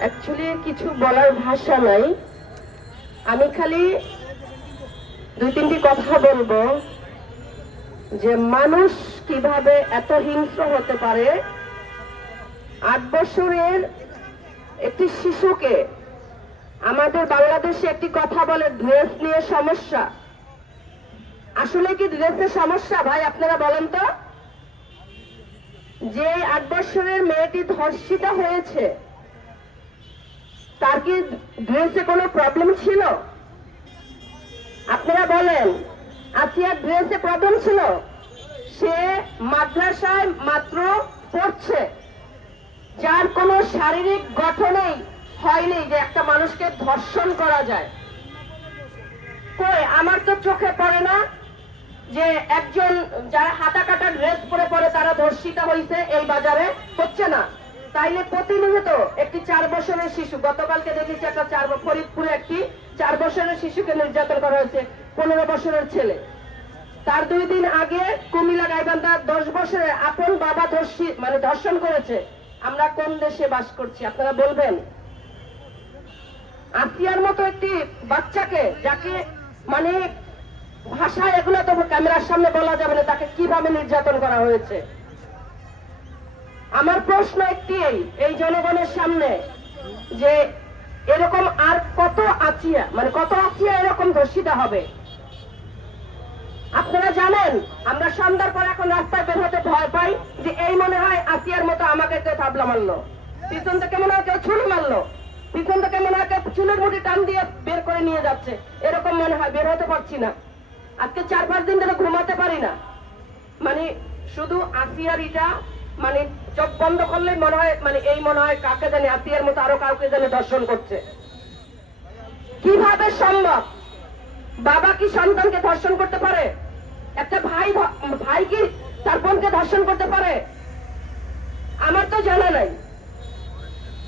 Actually কিছু বলার ভাষা নাই। আমি খালি দুই তিনটি কথা বলবো যে মানুষ কিভাবে এত হিংস্র হতে পারে। 8 বছরের একটি শিশুকে আমাদের বাংলাদেশে একটি কথা বলে ড্রেস নিয়ে সমস্যা। আসলে কি ড্রেসের সমস্যা ভাই? আপনারা বলেন তো। যে 8 বছরের মেয়েটি ধর্ষিতা হয়েছে, তার কি ড্রেসে কোনো প্রবলেম ছিল? আপনারা বলেন, আসিয়ার ড্রেসে প্রবলেম ছিল? সে মাদ্রাসায় মাত্র পড়ছে, যার কোনো শারীরিক গঠনেই হয়নি যে একটা মানুষকে ধর্ষণ করা যায়। কই, আমার তো চোখে পড়ে না যে একজন যারা হাতা কাটা ড্রেস পরে পরে তারা ধর্ষিতা হয়েছে। এই বাজারে হচ্ছে না। তাইলে প্রতিনিয়ত একটি 4 বছরের শিশু, গতকালকে দেখেছি একটা ফরিদপুরে একটি 4 বছরের শিশুকে নির্যাতন করা হয়েছে, 15 বছরের ছেলে। তার 2 দিন আগে কুমিল্লা গাইবান্ধা 10 বছরের আপন বাবা ধর্ষণ করেছে। আমরা কোন দেশে বাস করছি আপনারা বলবেন? আসিয়ার মতো একটি বাচ্চাকে, যাকে মানে ভাষায় এগুলো তো ক্যামেরার সামনে বলা যাবে না, তাকে কিভাবে নির্যাতন করা হয়েছে। আমার প্রশ্ন একটি, এই জনগণের সামনে, যে এরকম আর কত আসিয়া, কত আসিয়া এরকম ধর্ষিতা হবে? আপনারা জানেন, আমরা সন্ধ্যার পর এখন রাস্তায় বের হতে ভয় পাই যে এই মনে হয় আসিয়ার মতো আমাকে কেউ থাবলা মারলো, পিছন থেকে মনে হয় কেউ ছুরি মারলো, পিছন থেকে মনে হয় কেউ চুলের মুঠি টান দিয়ে বের করে নিয়ে যাচ্ছে, এরকম মনে হয়। বের হতে পারছি না, আজকে 4-5 দিন ধরে ঘুমাতে পারি না। শুধু আসিয়ার এটা চোখ বন্ধ করলে মনে হয় এই মনে হয় কাকে জানি আসিয়ার মতো আরো কাউকে জানি ধর্ষণ করছে। কিভাবে সম্ভব? বাবা কি সন্তানকে ধর্ষণ করতে পারে? একটা ভাই কি তার বোনকে ধর্ষণ করতে পারে? আমার তো জানা নাই।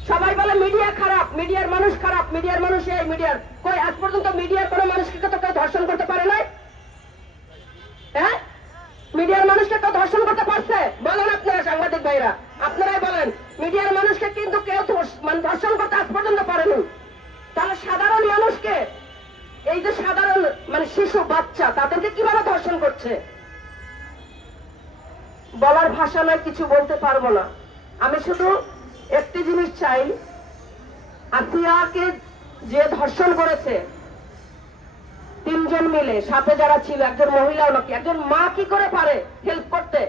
সবাই বলে মিডিয়া খারাপ, মিডিয়ার মানুষ খারাপ, মিডিয়ার মানুষ এই, মিডিয়ার কই, আজ পর্যন্ত মিডিয়ার কোনো মানুষকে তো কেউ ধর্ষণ করতে পারে নাই। হ্যাঁ, মিডিয়ার মানুষকে কেউ ধর্ষণ করতে পারছে? বলেন আপনারা সাংবাদিক ভাইরা, আপনারাই বলেন। মিডিয়ার মানুষকে কিন্তু কেউ ধর্ষণ করতে আজ পর্যন্ত পারেনি। তাহলে সাধারণ মানুষকে, এই যে সাধারণ শিশু বাচ্চা, তাদেরকে কিভাবে ধর্ষণ করছে? বলার ভাষা নয়, কিছু বলতে পারবো না। আমি শুধু একটি জিনিস চাই, আসিয়াকে যে ধর্ষণ করেছে 3 জন মিলে, সাথে যারা ছিল, একজন মহিলাও নাকি, একজন মা কি করে পারে হেল্প করতে,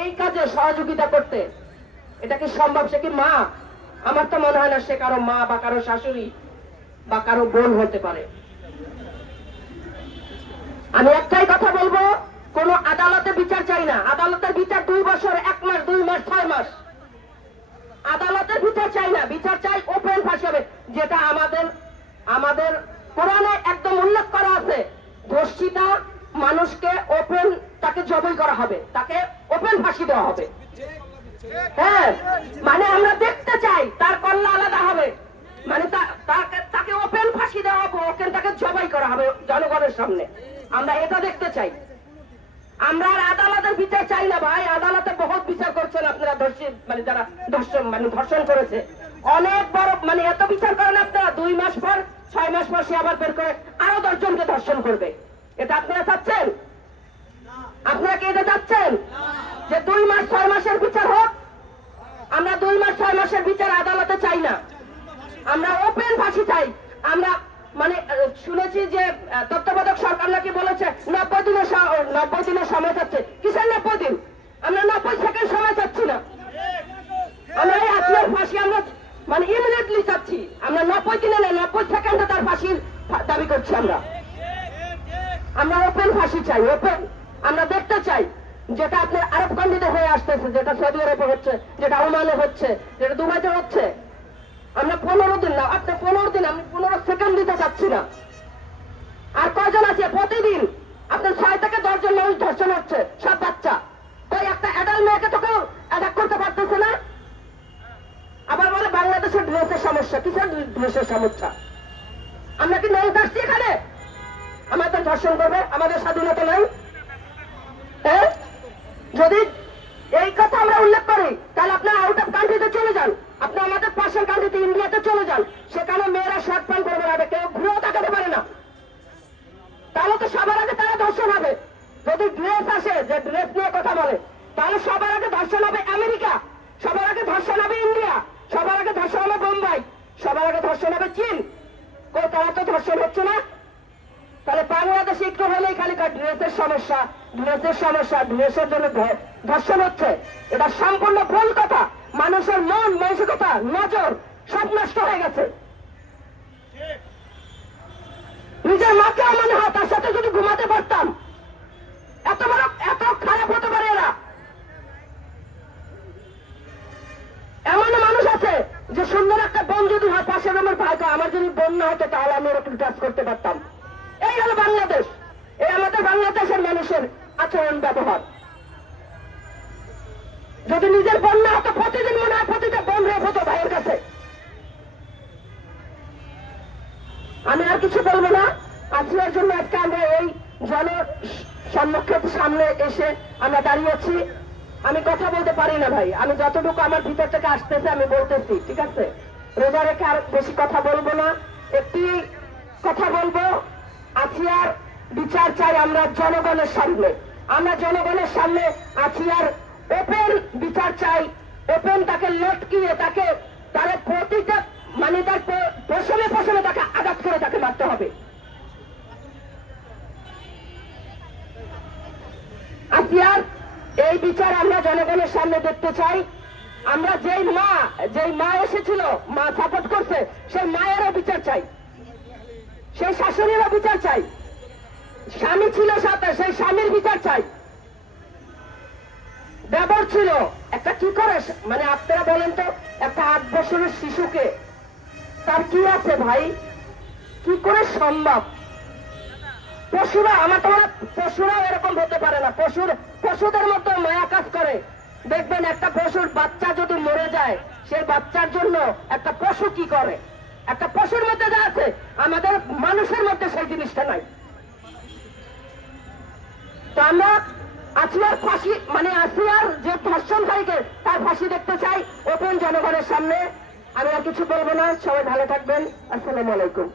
এই কাজে সহযোগিতা করতে? এটা কি সম্ভব? সে কি মা? আমার তো মনে হয় না সে কারো মা বা কারো শাশুড়ি বা কারো বোন হতে পারে। আমি একটাই কথা বলবো, কোন আদালতে বিচার চাই না। আদালতের বিচার 2 বছর 1 মাস 2 মাস 6 মাস, আদালতের বিচার চাই না। বিচার চাই ওপেন ফাঁসি হবে, যেটা আমাদের কোরআনে একদম উল্লেখ করা আছে। ধর্ষিতা মানুষকে ওপেন, তাকে জবাই করা হবে, তাকে ওপেন ফাঁসি দেওয়া হবে। হ্যাঁ, আমরা দেখতে চাই তার কল্লা আলাদা হবে, তাকে ওপেন ফাঁসি দেওয়া হবে, ওপেন তাকে জবাই করা হবে জনগণের সামনে। আমরা এটা দেখতে চাই। আমরা আর আদালতের বিচার চাই না ভাই। আদালতে বহুত বিচার করছেন আপনারা, যারা ধর্ষণ করেছে অনেক বড়, এত বিচার করেন আপনারা। 2 মাস পর 6 মাস পর সে আবার বের করে আরো 10 জনকে ধর্ষণ করবে। এটা আপনারা চাচ্ছেন? আপনারা কি এটা চাচ্ছেন যে 2 মাস 6 মাসের বিচার হোক? আমরা 2 মাস 6 মাসের বিচার আদালতে চাই না, আমরা ওপেন ফাঁসি চাই। আমরা শুনেছি যে তত্ত্বাবধায়ক সরকার নাকি বলেছে 90 দিনের সময় চাচ্ছে। কিসের 90 দিন? আমরা 90 সেকেন্ড সময় চাচ্ছি না। আমরা এই আসিয়ার ফাঁসি আমরা ইমিডিয়েটলি চাচ্ছি। আমরা 90 দিনে না, 90 সেকেন্ডে তার ফাঁসির দাবি করছি। আমরা ওপেন ফাঁসি চাই, ওপেন। আমরা দেখতে চাই যেটা আপনার আরব কান্ট্রিতে হয়ে আসতেছে, যেটা সৌদি আরবে হচ্ছে, যেটা ওমানে হচ্ছে, যেটা দুবাইতে হচ্ছে। আমরা 15 দিন না, আপনি 15 দিন, আমি 15 সেকেন্ড দিতে চাচ্ছি না। আর কয়জন আছে প্রতিদিন? আপনার 6 থেকে 10 জন মানুষ ধর্ষণ হচ্ছে, সব বাচ্চা। তাই একটা অ্যাডাল্ট মেয়েকে তো কেউ অ্যাটাক করতে পারতেছে না। আবার বলে বাংলাদেশের ড্রেসের সমস্যা। কিসের ড্রেসের সমস্যা? আমরা কি নয় আসছি এখানে আমাদের ধর্ষণ করবে? আমাদের স্বাধীনতা নাই? হ্যাঁ, যদি এই কথা আমরা উল্লেখ করি তাহলে আপনারা আউট অফ কান্ট্রিতে চলে যান। আপনি আমাদের পাশের কান্ট্রিতে ইন্ডিয়াতে চলে যান, সেখানে মেয়েরা শর্ট প্যান্ট পরে বেড়াবে, কেউ ঘুরেও তাকাতে পারে না। তাহলে তো সবার আগে তারা ধর্ষণ হবে। যদি ড্রেস আসে, যে ড্রেস নিয়ে কথা বলে, তাহলে সবার আগে ধর্ষণ হবে আমেরিকা, সবার আগে ধর্ষণ হবে ইন্ডিয়া, সবার আগে ধর্ষণ হবে বোম্বাই, সবার আগে ধর্ষণ হবে চীন। কই তারা তো ধর্ষণ হচ্ছে না। তাহলে বাংলাদেশে একটু হলেই খালি ড্রেসের সমস্যা, ড্রেসের সমস্যা, ড্রেসের জন্য ধর্ষণ হচ্ছে। এটা সম্পূর্ণ ভুল কথা। মানুষের মন মানসিকতা নজর সব নষ্ট হয়ে গেছে। নিজের মাকেও মনে হয় তার সাথে যদি ঘুমাতে পারতাম। এত বড় এত খারাপ হতে পারে এরা। এমন মানুষ আছে যে সুন্দর একটা বোন যদি হয়, পাশের আমার ভাই, আমার যদি বোন না হতো তাহলে আমি ওরকম টাচ করতে পারতাম। এই হলো বাংলাদেশ। এই আমাদের বাংলাদেশের মানুষের আচরণ ব্যবহার। যদি নিজের বোন না হতো, প্রতিদিন মনে হয় প্রতিটা বোন রেপ হতো ভাইয়ের কাছে। আমি আর কিছু বলবো না। আজকের জন্য আজকে আমরা এই জন সম্মুখের সামনে এসে আমরা দাঁড়িয়েছি। আমি কথা বলতে পারি না ভাই, আমি যতটুকু আমার ভিতর থেকে আসতেছে আমি বলতেছি, ঠিক আছে? রোজা রেখে আর বেশি কথা বলবো না। একটি কথা বলবো, আসিয়ার বিচার চাই আমরা জনগণের সামনে। আমরা জনগণের সামনে আসিয়ার ওপেন বিচার চাই। ওপেন তাকে লটকিয়ে তাকে তার প্রতিটা মানে তার পশমে পশমে তাকে আঘাত করে তাকে মারতে হবে। আসিয়ার এই বিচার আমরা জনগণের সামনে দেখতে চাই। আমরা যেই মা এসেছিল, মা সাপোর্ট করছে, সেই মায়েরও বিচার চাই, সেই শাশুড়িরও বিচার চাই। স্বামী ছিল সাথে, সেই স্বামীর বিচার চাই। দেবর ছিল একটা, কি করে মানে আপনারা বলেন তো, একটা 8 বছরের শিশুকে তার কি আছে ভাই? কি করে সম্ভব? পশুরা, আমার তোমার পশুরাও এরকম হতে পারে না। পশুদের মতো মায়া কাজ করে। দেখবেন একটা পশুর বাচ্চা যদি মরে যায়, সেই বাচ্চার জন্য একটা পশু কি করে, একটা পশুর মধ্যে যা আছে আমাদের মানুষের মধ্যে সেই জিনিসটা নাই। তো আমরা আসিয়ার ফাঁসি মানে আসিয়ার যে ধর্ষণকারীকে তার ফাঁসি দেখতে চাই ওপেন জনগণের সামনে। আমি আর কিছু বলবো না। সবাই ভালো থাকবেন। আসসালামু আলাইকুম।